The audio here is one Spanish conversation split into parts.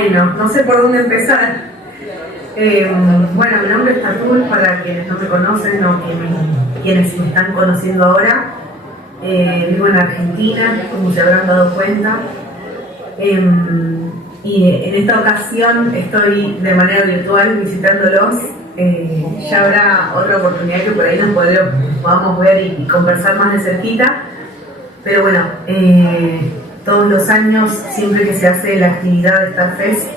Bueno, no sé por dónde empezar. Bueno, mi nombre es Tatul, para quienes no me conocen o quienes me están conociendo ahora. Vivo en Argentina, como se habrán dado cuenta. Y en esta ocasión estoy de manera virtual visitándolos. Ya habrá otra oportunidad que por ahí nos podamos ver y conversar más de cerquita. Pero bueno, todos los años, siempre que se hace la actividad de Starfest,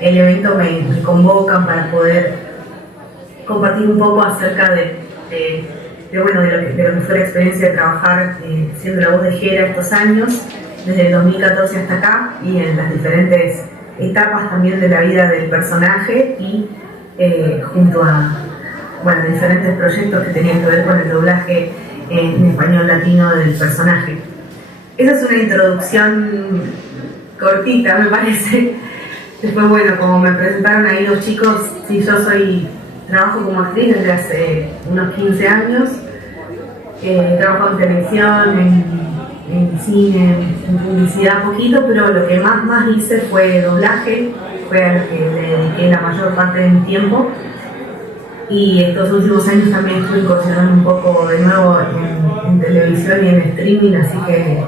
el evento me convocan para poder compartir un poco acerca de lo que fue la experiencia de trabajar siendo la voz de Hera estos años, desde el 2014 hasta acá, y en las diferentes etapas también de la vida del personaje y junto a diferentes proyectos que tenían que ver con el doblaje en español latino del personaje. Esa es una introducción cortita, me parece. Después, bueno, como me presentaron ahí los chicos, sí, yo trabajo como actriz desde hace unos 15 años. Trabajo en televisión, en cine, en publicidad poquito, pero lo que más hice fue doblaje, fue a lo que le dediqué la mayor parte de mi tiempo. Y estos últimos años también estuve incursionando un poco de nuevo en televisión y en streaming, así que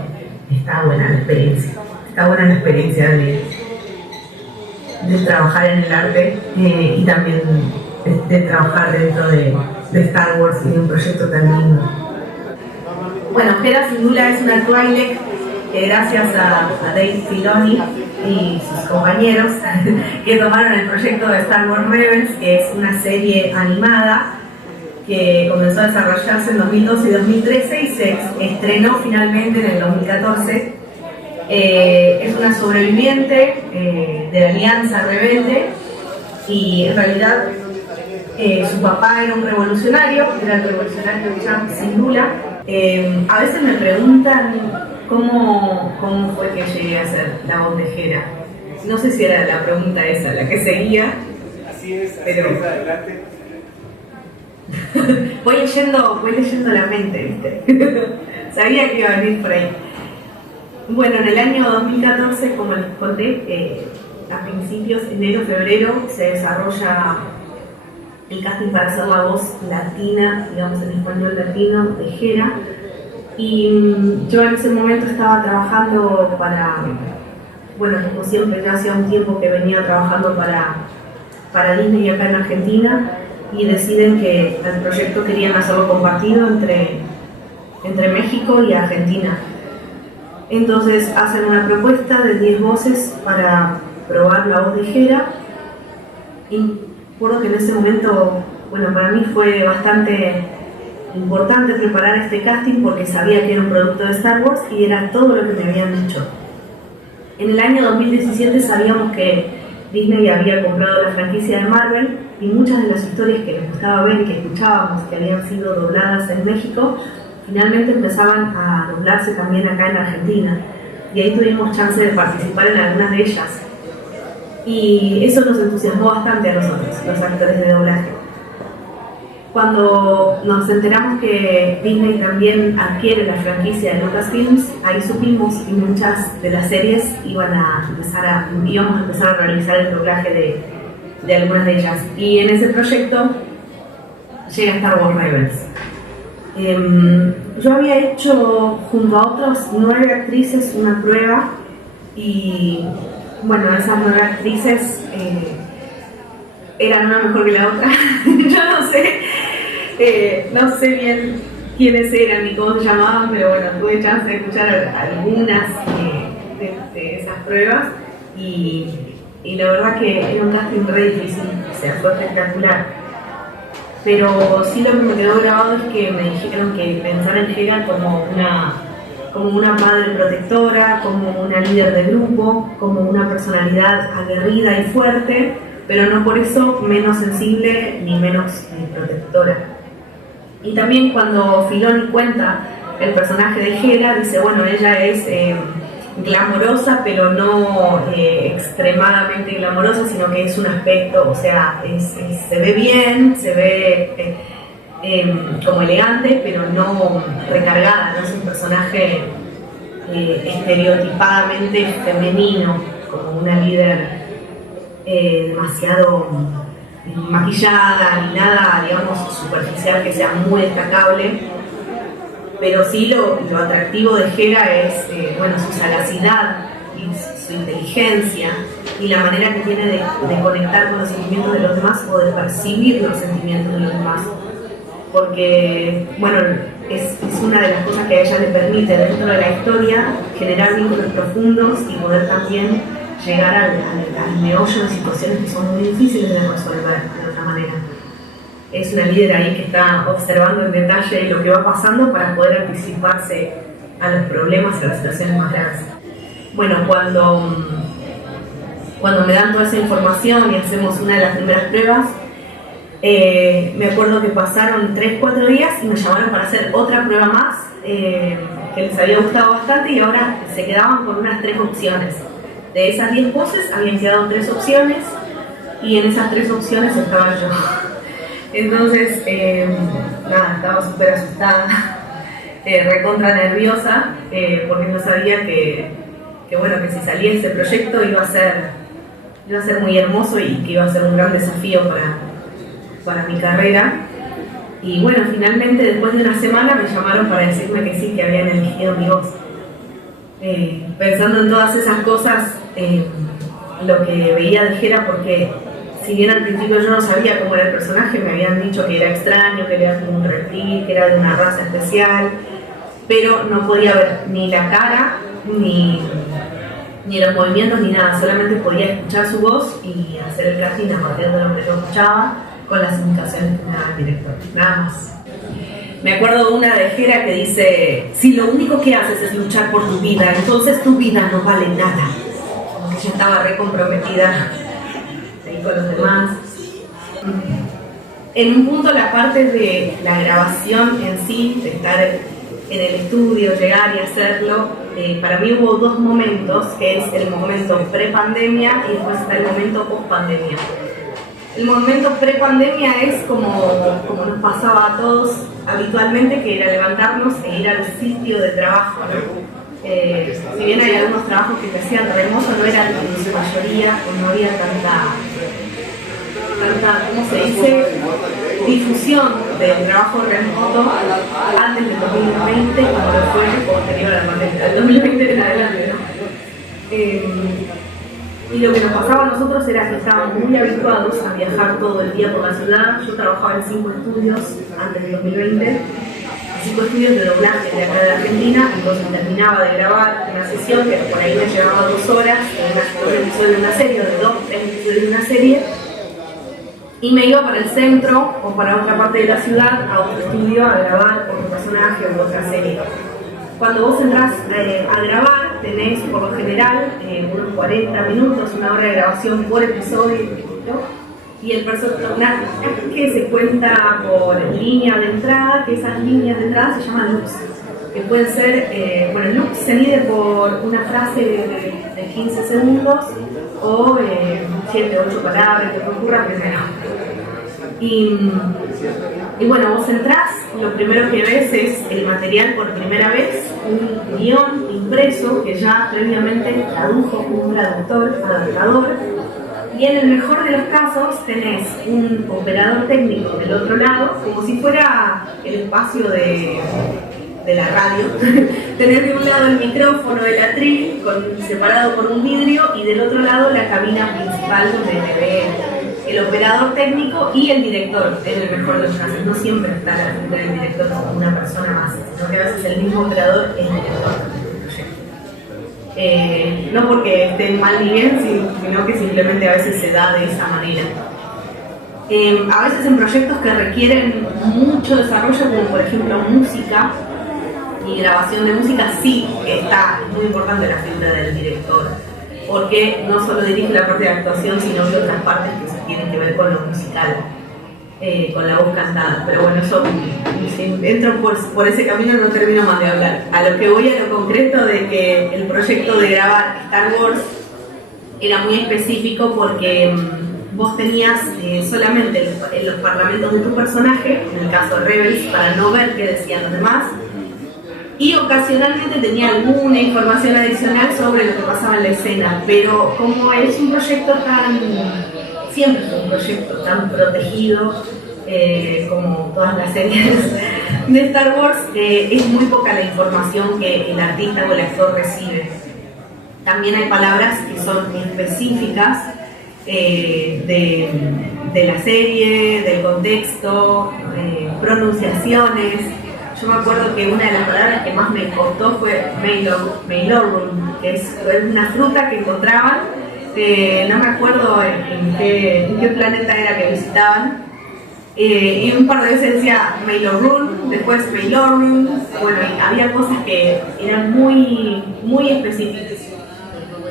está buena la experiencia. Está buena la experiencia de trabajar en el arte y también de trabajar dentro de Star Wars y de un proyecto tan lindo. Bueno, Hera sin duda es una Twi'lek que gracias a Dave Filoni y sus compañeros que tomaron el proyecto de Star Wars Rebels, que es una serie animada que comenzó a desarrollarse en 2012 y 2013 y se estrenó finalmente en el 2014. Es una sobreviviente de la Alianza Rebelde y en realidad su papá era un revolucionario, era el revolucionario Cham Syndulla. A veces me preguntan cómo fue que llegué a ser la voz de Hera. No sé si era la pregunta esa la que seguía. Así es, pero adelante. voy leyendo la mente, ¿viste? Sabía que iba a venir por ahí. Bueno, en el año 2014, como les conté, a principios, enero, febrero, se desarrolla el casting para hacer la voz latina, digamos en español latino, de Hera. Y yo en ese momento estaba trabajando como siempre, ya hacía un tiempo que venía trabajando para Disney acá en Argentina, y deciden que el proyecto querían hacerlo compartido entre México y Argentina. Entonces hacen una propuesta de 10 voces para probar la voz de Hera. Y recuerdo que en ese momento, para mí fue bastante importante preparar este casting porque sabía que era un producto de Star Wars y era todo lo que me habían dicho. En el año 2017 sabíamos que Disney había comprado la franquicia de Marvel y muchas de las historias que nos gustaba ver y que escuchábamos que habían sido dobladas en México finalmente empezaban a doblarse también acá en Argentina, y ahí tuvimos chance de participar en algunas de ellas, y eso nos entusiasmó bastante a nosotros, los actores de doblaje. Cuando nos enteramos que Disney también adquiere la franquicia de Lucasfilms, ahí supimos que muchas de las series íbamos a empezar a realizar el doblaje de algunas de ellas, y en ese proyecto llega Star Wars Rebels. Yo había hecho junto a otras 9 actrices una prueba, y esas 9 actrices eran una mejor que la otra. Yo no sé bien quiénes eran ni cómo se llamaban, pero tuve chance de escuchar algunas de esas pruebas, y la verdad que era un casting re difícil, fue espectacular. Pero sí, lo que me quedó grabado es que me dijeron que pensar en Hera como una madre protectora, como una líder de grupo, como una personalidad aguerrida y fuerte, pero no por eso menos sensible ni menos protectora. Y también cuando Filoni cuenta el personaje de Hera, dice, ella es glamorosa, pero no extremadamente glamorosa, sino que es un aspecto, se ve bien, se ve como elegante, pero no recargada, no es un personaje estereotipadamente femenino. como una líder demasiado maquillada ni nada, digamos, superficial que sea muy destacable, pero sí lo atractivo de Hera es bueno, su sagacidad y su inteligencia y la manera que tiene de conectar con los sentimientos de los demás o de percibir los sentimientos de los demás, porque bueno, es una de las cosas que a ella le permite dentro de la historia generar vínculos profundos y poder también llegar al meollo de situaciones que son muy difíciles de resolver de otra manera. Es una líder ahí que está observando en detalle lo que va pasando para poder anticiparse a los problemas y a las situaciones más graves. Bueno, cuando me dan toda esa información y hacemos una de las primeras pruebas, me acuerdo que pasaron 3-4 días y me llamaron para hacer otra prueba más que les había gustado bastante, y ahora se quedaban con unas 3 opciones. De esas 10 voces habían quedado 3 opciones y en esas 3 opciones estaba yo. Entonces, nada, estaba súper asustada, recontra nerviosa, porque no sabía que bueno, que si salía ese proyecto iba a ser muy hermoso y que iba a ser un gran desafío para mi carrera. Y bueno, finalmente después de una semana me llamaron para decirme que sí, que habían elegido mi voz. Pensando en todas esas cosas, lo que veía de Hera, porque si bien al principio yo no sabía cómo era el personaje, me habían dicho que era extraño, que era como un reptil, que era de una raza especial, pero no podía ver ni la cara, ni los movimientos, ni nada, solamente podía escuchar su voz y hacer el casting a partir de lo que yo escuchaba con las indicaciones que me daba el director, nada más. Me acuerdo de una de Hera que dice: si lo único que haces es luchar por tu vida, entonces tu vida no vale nada. Como que ella estaba re comprometida ahí con los demás. En un punto la parte de la grabación en sí, de estar en el estudio, llegar y hacerlo, para mí hubo 2 momentos, que es el momento pre-pandemia y después está el momento post-pandemia. El momento pre-pandemia es como nos pasaba a todos habitualmente, que era levantarnos e ir al sitio de trabajo, ¿no? Si bien hay algunos trabajos que se hacían remoto, no eran en su mayoría, o no había tanta, ¿cómo se dice?, difusión del trabajo remoto antes del 2020, cuando fue posterior a la pandemia, del 2020 en adelante, ¿no? Y lo que nos pasaba a nosotros era que estábamos muy habituados a viajar todo el día por la ciudad. Yo trabajaba en 5 estudios antes del 2020, 5 estudios de doblaje de acá de Argentina, entonces terminaba de grabar una sesión que por ahí me llevaba 2 horas, un episodio de una serie, de 2-3 episodios de una serie, y me iba para el centro o para otra parte de la ciudad a otro estudio a grabar otro personaje o otra serie. Cuando vos entras a grabar, tenés por lo general unos 40 minutos, 1 hora de grabación por episodio, y el personaje que se cuenta por línea de entrada, que esas líneas de entrada se llaman loops, que pueden ser, bueno, el loop se mide por una frase de 15 segundos o 7-8 palabras, que te ocurra primero. Y bueno, vos entrás, lo primero que ves es el material por primera vez, un guión impreso que ya previamente tradujo un traductor, adaptador, y en el mejor de los casos tenés un operador técnico del otro lado, como si fuera el espacio de la radio. Tenés de un lado el micrófono, el atril, separado por un vidrio, y del otro lado la cabina principal donde te ve el operador técnico y el director, en el mejor de los casos. No siempre está la frente del director como una persona más, sino que a veces el mismo operador es el director del proyecto. No porque esté mal ni bien, sino que simplemente a veces se da de esa manera. A veces en proyectos que requieren mucho desarrollo, como por ejemplo música y grabación de música, sí está muy importante la figura del director, porque no solo dirige la parte de actuación, sino que otras partes que se tienen que ver con lo musical, con la voz cantada. Pero bueno, eso, si entro por ese camino no termino más de hablar. A lo que voy, a lo concreto de que el proyecto de grabar Star Wars era muy específico, porque vos tenías solamente en los parlamentos de tu personaje, en el caso de Rebels, para no ver qué decían los demás, y ocasionalmente tenía alguna información adicional sobre lo que pasaba en la escena, pero como es un proyecto siempre es un proyecto tan protegido como todas las series de Star Wars, es muy poca la información que el artista o el actor recibe. También hay palabras que son específicas de la serie, del contexto, pronunciaciones. Yo me acuerdo que una de las palabras que más me costó fue Mailorum, que es una fruta que encontraban, no me acuerdo en qué planeta era que visitaban, y un par de veces decía Mailorum, después Mailorum, bueno, y había cosas que eran muy, muy específicas.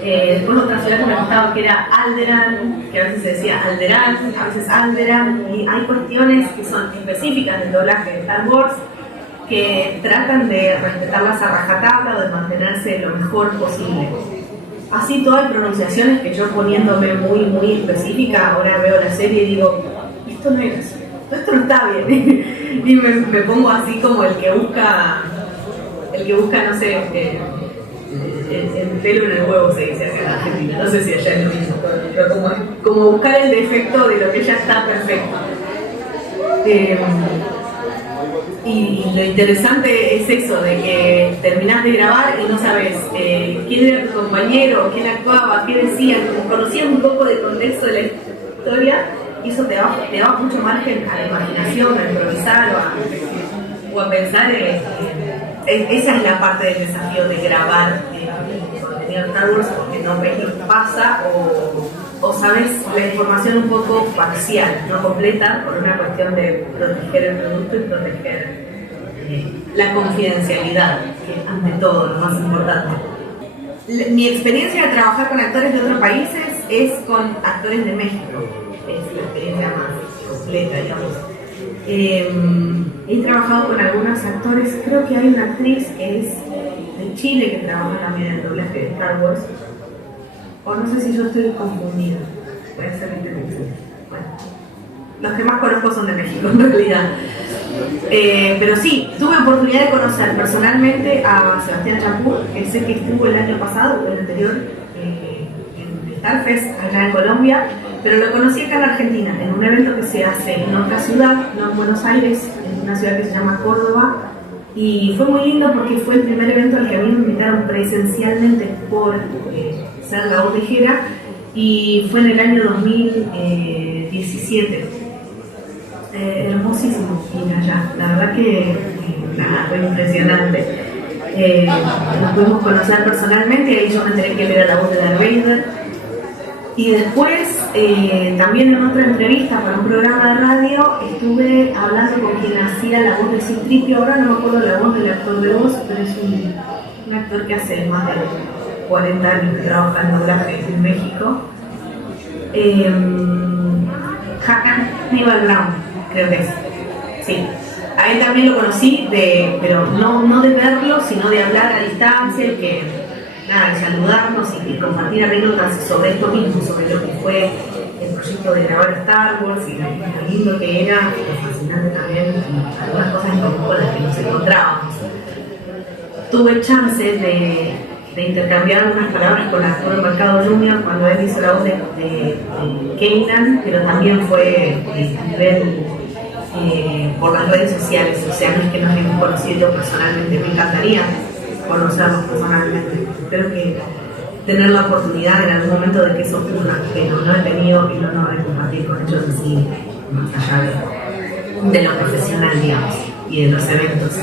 Después otra ciudad que me gustaba que era Alderaan, que a veces se decía Alderaan, a veces Alderaan, y hay cuestiones que son específicas del doblaje de Star Wars que tratan de respetarlas a rajatabla o de mantenerse lo mejor posible. Así todas hay pronunciaciones que yo poniéndome muy, muy específica, ahora veo la serie y digo, esto no es, esto no está bien. Y me pongo así como el que busca, no sé, el pelo en el huevo se dice acá en Argentina, no sé si allá es lo mismo, pero como buscar el defecto de lo que ya está perfecto. Y lo interesante es eso, de que terminás de grabar y no sabes quién era tu compañero, quién actuaba, qué decían, conocías un poco del contexto de la historia, y eso te da mucho margen a la imaginación, a improvisar o a pensar. Esa es la parte del desafío de grabar contenido de Star Wars, porque no ves lo que pasa o sabes la información un poco parcial, no completa, por una cuestión de proteger el producto y proteger la confidencialidad, que ante todo, lo más importante. Mi experiencia de trabajar con actores de otros países es con actores de México, es la experiencia más completa, digamos. He trabajado con algunos actores, creo que hay una actriz que es de Chile que trabaja también en el doblaje de Star Wars, o no sé si yo estoy confundida, puede ser interesante. Bueno, los que más conozco son de México en realidad. Pero sí, tuve oportunidad de conocer personalmente a Sebastián Chapur, que sé que estuvo el año pasado o el anterior en Starfest allá en Colombia, pero lo conocí acá en Argentina, en un evento que se hace en otra ciudad, no en Buenos Aires, en una ciudad que se llama Córdoba, y fue muy lindo porque fue el primer evento al que a mí me invitaron presencialmente por ser la voz de Hera, y fue en el año 2017. Hermosísimo ir allá, la verdad que fue impresionante. Nos pudimos conocer personalmente, ahí yo me enteré que él era la voz de Darth Vader. Y después, también en otra entrevista para un programa de radio, estuve hablando con quien hacía la voz de C-3PO. Ahora no me acuerdo la voz del actor de voz, pero es un actor que hace más de 40 años que trabaja en doblaje en México. Hannibal Brown, creo que es. Sí. A él también lo conocí, pero no de verlo, sino de hablar a distancia y que nada, de saludarnos y compartir anécdotas sobre esto mismo, sobre lo que fue el proyecto de grabar Star Wars y lo lindo que era, y lo fascinante también, y algunas cosas con las que nos encontrábamos. Tuve chance de intercambiar algunas palabras con Arturo Mercado Jr. cuando él hizo la voz de Kanan, pero también fue a nivel por las redes sociales, o sea, no es que nos hemos conocido personalmente, me encantaría conocerlos personalmente. Espero que tener la oportunidad en algún momento de que eso ocurra, pero no he tenido el honor de compartir con ellos así, más allá de lo profesional, digamos, y de los eventos.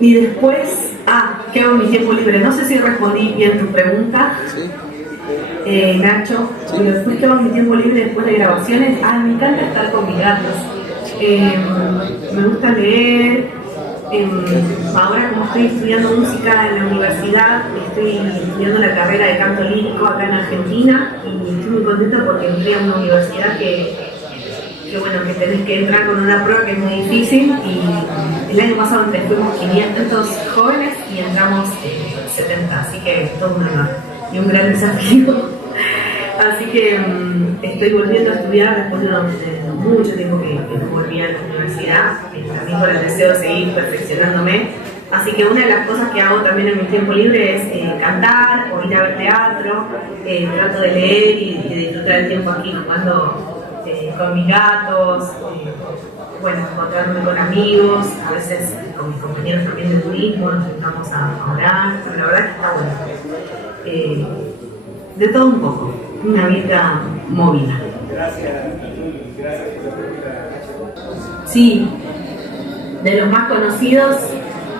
Y después, ¿qué hago en mi tiempo libre? No sé si respondí bien tu pregunta, sí. Nacho, sí. Pero después, ¿qué hago en mi tiempo libre después de grabaciones? Me encanta estar con mis gatos. Me gusta leer. Ahora, como estoy estudiando música en la universidad, estoy estudiando la carrera de canto lírico acá en Argentina, y estoy muy contenta porque entré a una universidad que tenés que entrar con una prueba que es muy difícil, y el año pasado fuimos 500 jóvenes y entramos 70, así que todo un honor y un gran desafío. Así que estoy volviendo a estudiar después de mucho tiempo que no volví a la universidad, también con el deseo de seguir perfeccionándome. Así que una de las cosas que hago también en mi tiempo libre es cantar o ir a ver teatro, trato de leer y de disfrutar el tiempo aquí jugando con mis gatos, bueno, encontrándome con amigos, a veces con mis compañeros también de turismo, nos juntamos a orar, pero la verdad es que está bueno. De todo un poco, una vida movida. Gracias. Sí, de los más conocidos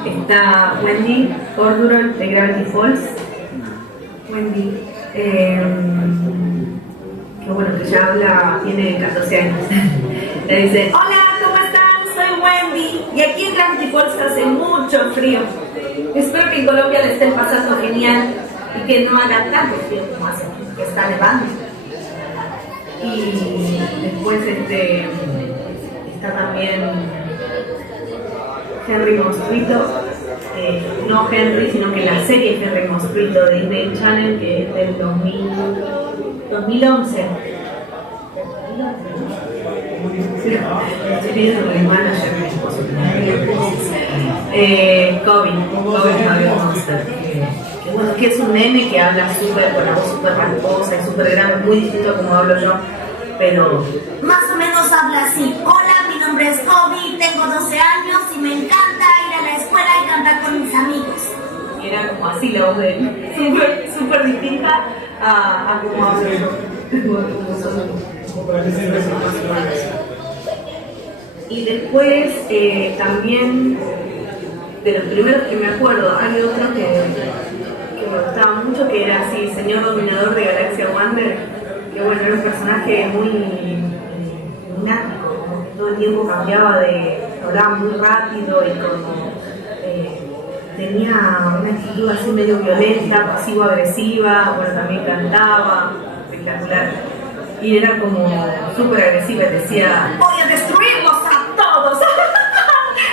está Wendy Corduroy de Gravity Falls. Wendy, que bueno, que ya habla, tiene 14 años. Le dice, hola, ¿cómo están? Soy Wendy y aquí en Gravity Falls hace mucho frío. Espero que en Colombia le estén pasando genial y que no haga tanto frío como hace, que está nevando. Y después está también Henry Monstruito, no Henry, sino que la serie Henry Monstruito de Disney Channel, que es del 2011. Estoy viendo con mi manager, mi esposo. Mario Monster, que es un nene que habla con la voz súper rasposa y súper grave, muy distinto a como hablo yo, pero más o menos habla así. Hola, mi nombre es Kobe, tengo 12 años y me encanta ir a la escuela y cantar con mis amigos. Y era como así la voz de él, súper distinta a como hablo yo. Y después también de los primeros que me acuerdo, hay otro que me gustaba mucho, que era así, Señor Dominador de Galaxia Wander, que bueno, era un personaje muy dinámico, como que todo el tiempo cambiaba hablaba muy rápido y como tenía una actitud así medio violenta, pasivo-agresiva, bueno, también cantaba, espectacular. Y era como súper agresiva, decía, voy a destruirlos a todos.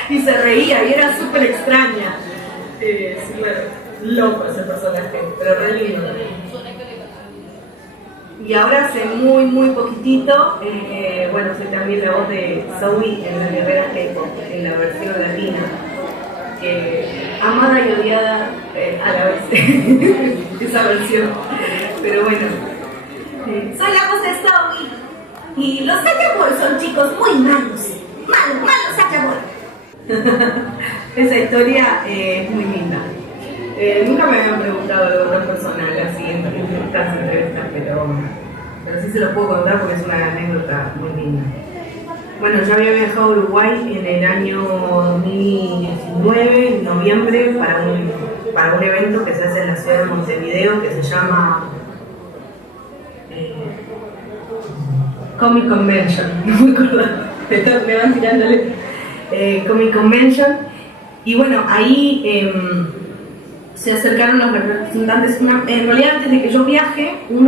Y se reía y era súper extraña. Súper loco ese personaje, pero re lindo. Y ahora hace muy poquitito, bueno, soy también la voz de Zoe en La Guerrera K-pop, en la versión latina. Amada y odiada a la vez, esa versión. Pero bueno. Soy la voz de Zoe y los Sackboy son chicos muy malos. Malos Sackboy. Esa historia es muy linda. Nunca me habían preguntado algo tan personal así en estas entrevistas, pero sí se los puedo contar porque es una anécdota muy linda. Bueno, yo había viajado a Uruguay en el año 2019, en noviembre, para un evento que se hace en la ciudad de Montevideo que se llama Comic Convention. No me acuerdo, me van tirándole. Comic Convention. Y bueno, ahí se acercaron los representantes. En realidad, antes de que yo viaje, un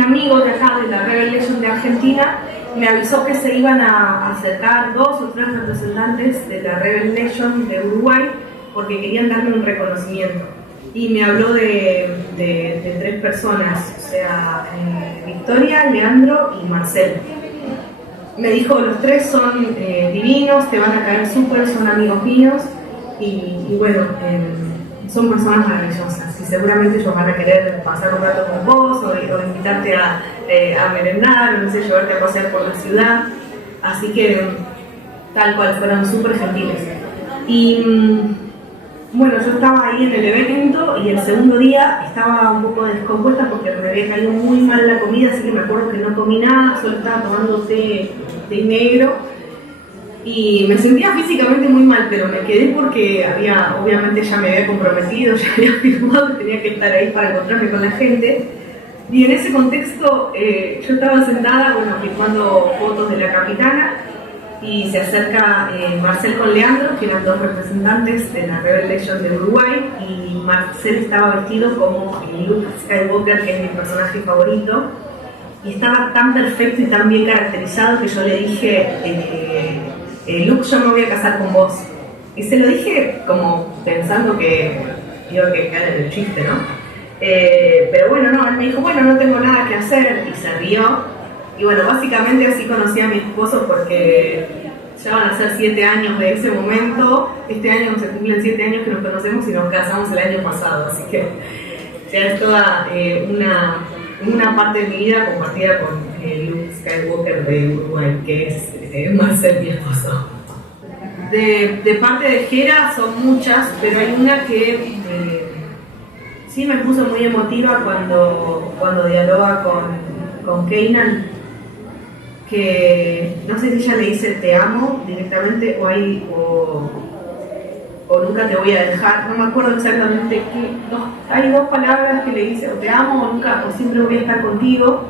amigo de acá, de la Rebel Legion de Argentina, me avisó que se iban a acercar 2 o 3 representantes de la Rebel Legion de Uruguay porque querían darme un reconocimiento. Y me habló de 3 personas, o sea, Victoria, Leandro y Marcelo. Me dijo, los 3 son divinos, te van a caer súper, son amigos míos y bueno, son personas maravillosas y seguramente ellos van a querer pasar un rato con vos o invitarte a merendar o no sé, llevarte a pasear por la ciudad. Así que tal cual, fueron súper gentiles. Y bueno, yo estaba ahí en el evento y el segundo día estaba un poco descompuesta porque me había caído muy mal la comida, así que me acuerdo que no comí nada, solo estaba tomando té negro. Y me sentía físicamente muy mal, pero me quedé porque obviamente ya me había comprometido, ya había firmado, tenía que estar ahí para encontrarme con la gente. Y en ese contexto yo estaba sentada, bueno, firmando fotos de la capitana y se acerca Marcel con Leandro, que eran 2 representantes de la Rebel Legion de Uruguay, y Marcel estaba vestido como Luke Skywalker, que es mi personaje favorito, y estaba tan perfecto y tan bien caracterizado que yo le dije, Luke, yo me voy a casar con vos. Y se lo dije como pensando que iba a caer en el chiste, ¿no? Pero bueno, no, él me dijo, bueno, no tengo nada que hacer, y se rió. Y bueno, básicamente así conocí a mi esposo porque ya van a ser 7 años de ese momento. Este año se cumplen 7 años que nos conocemos y nos casamos el año pasado, así que ya es toda una parte de mi vida compartida con Luke Skywalker de Uruguay, que es Marcel, mi esposo. De parte de Hera son muchas, pero hay una que sí me puso muy emotiva cuando dialoga con Kanan, que no sé si ella le dice te amo directamente o nunca te voy a dejar, no me acuerdo exactamente hay 2 palabras que le dice o te amo o nunca o siempre voy a estar contigo.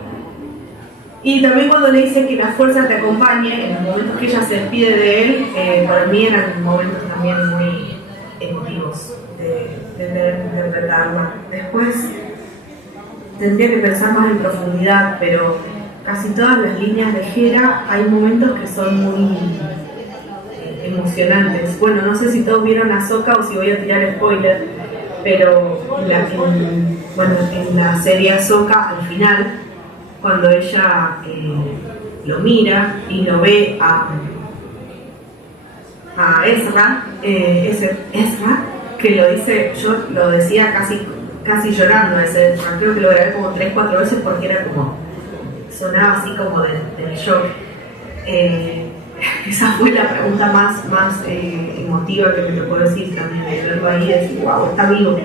Y también cuando le dice que la fuerza te acompañe en los momentos que ella se despide de él, para mí eran momentos también muy emotivos de interpretarla. Después tendría que pensar más en profundidad, pero casi todas las líneas de Hera hay momentos que son muy emocionantes. Bueno, no sé si todos vieron Ahsoka o si voy a tirar spoiler, pero en la serie Ahsoka, al final, cuando ella lo mira y lo ve a Ezra, que lo dice, yo lo decía casi llorando ese Ezra, creo que lo grabé como 3-4 veces porque era como, sonaba así como del shock. Esa fue la pregunta más emotiva que me puedo decir también, de verlo ahí y decir, wow, está vivo.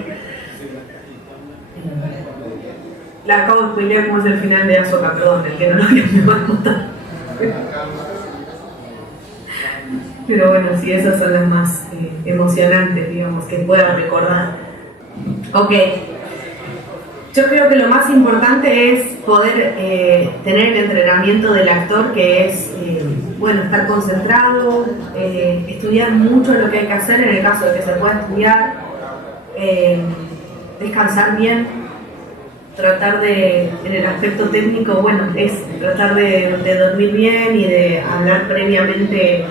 La acabo de spoilear como es el final de Ahsoka, perdón, el que no lo vio me va a contar. Pero bueno, sí, esas son las más emocionantes, digamos, que pueda recordar. Ok. Yo creo que lo más importante es poder tener el entrenamiento del actor, que es, estar concentrado, estudiar mucho lo que hay que hacer en el caso de que se pueda estudiar, descansar bien, tratar de, en el aspecto técnico, es tratar de dormir bien y de hablar previamente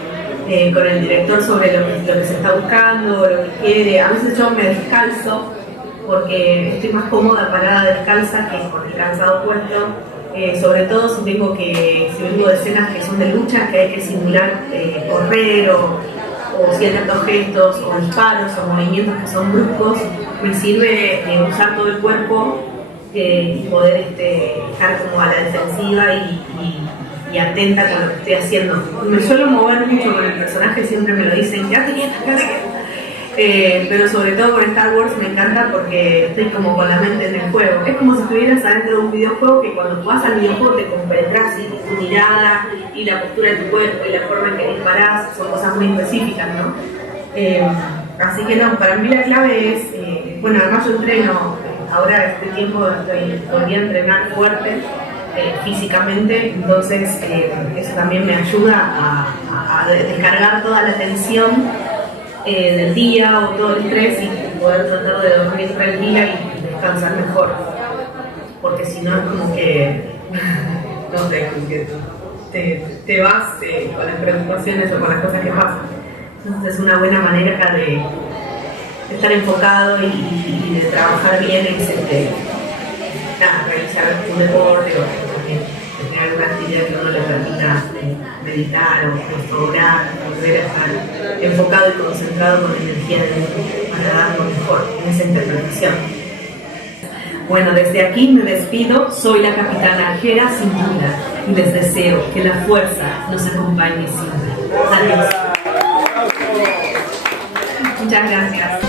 con el director sobre lo que se está buscando, lo que quiere. A veces yo me descalzo porque estoy más cómoda parada descalza que con el calzado puesto, sobre todo si vengo de escenas que son de lucha, que hay que simular correr o ciertos gestos o disparos o movimientos que son bruscos. Me sirve usar todo el cuerpo y poder estar como a la defensiva y atenta con lo que estoy haciendo. Me suelo mover mucho con el personaje, siempre me lo dicen, quédate quieta. Pero sobre todo con Star Wars me encanta porque estoy como con la mente en el juego. Es como si estuvieras adentro de un videojuego, que cuando jugás al videojuego te compenetras y tu mirada y la postura de tu cuerpo y la forma en que disparás son cosas muy específicas, ¿no? Así que no, para mí la clave es, además yo entreno, ahora este tiempo volví a entrenar fuerte físicamente, entonces eso también me ayuda a descargar toda la tensión del día o todo el estrés y poder tratar de dormir tranquila y descansar mejor, porque si no es como que no sé, como que te vas con las preocupaciones o con las cosas que pasan. Entonces es una buena manera de estar enfocado y de trabajar bien es realizar un deporte o tener alguna actividad que uno le permita meditar o orar, volver a estar enfocado y concentrado con energía para dar lo mejor en esa interpretación. Bueno, desde aquí me despido, soy la capitana Hera Syndulla y les deseo que la fuerza nos acompañe siempre. Adiós. Muchas gracias.